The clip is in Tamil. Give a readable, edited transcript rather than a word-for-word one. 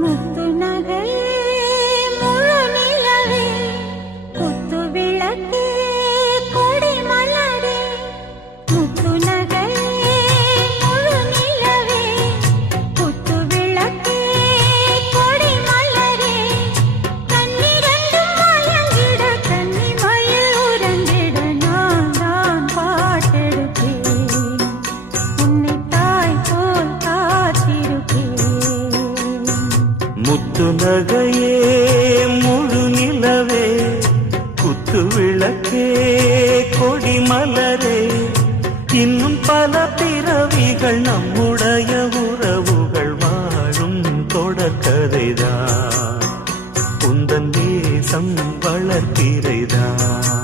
முத்து நகையே முழு நிலவே குத்து விளக்கே கொடி மலரே முத்து நகையே முழு நிலவே குத்து விளக்கே கொடி மலரே கண்ணிரண்டும் மயங்கிட கன்னி மயில் உறங்கிட நான் தான் பாட்டெடுப்பேன் உன்னை தாய் போல் காத்திருப்பேன் முத்து நகையே முழு நிலவே குத்து விளக்கே கொடி மலரே இன்னும் பல பிறவிகள் நம்முடைய உறவுகள் வாழும் தொடர்கதைதான் உந்தன் தேசம் வளர்த்திரைதான்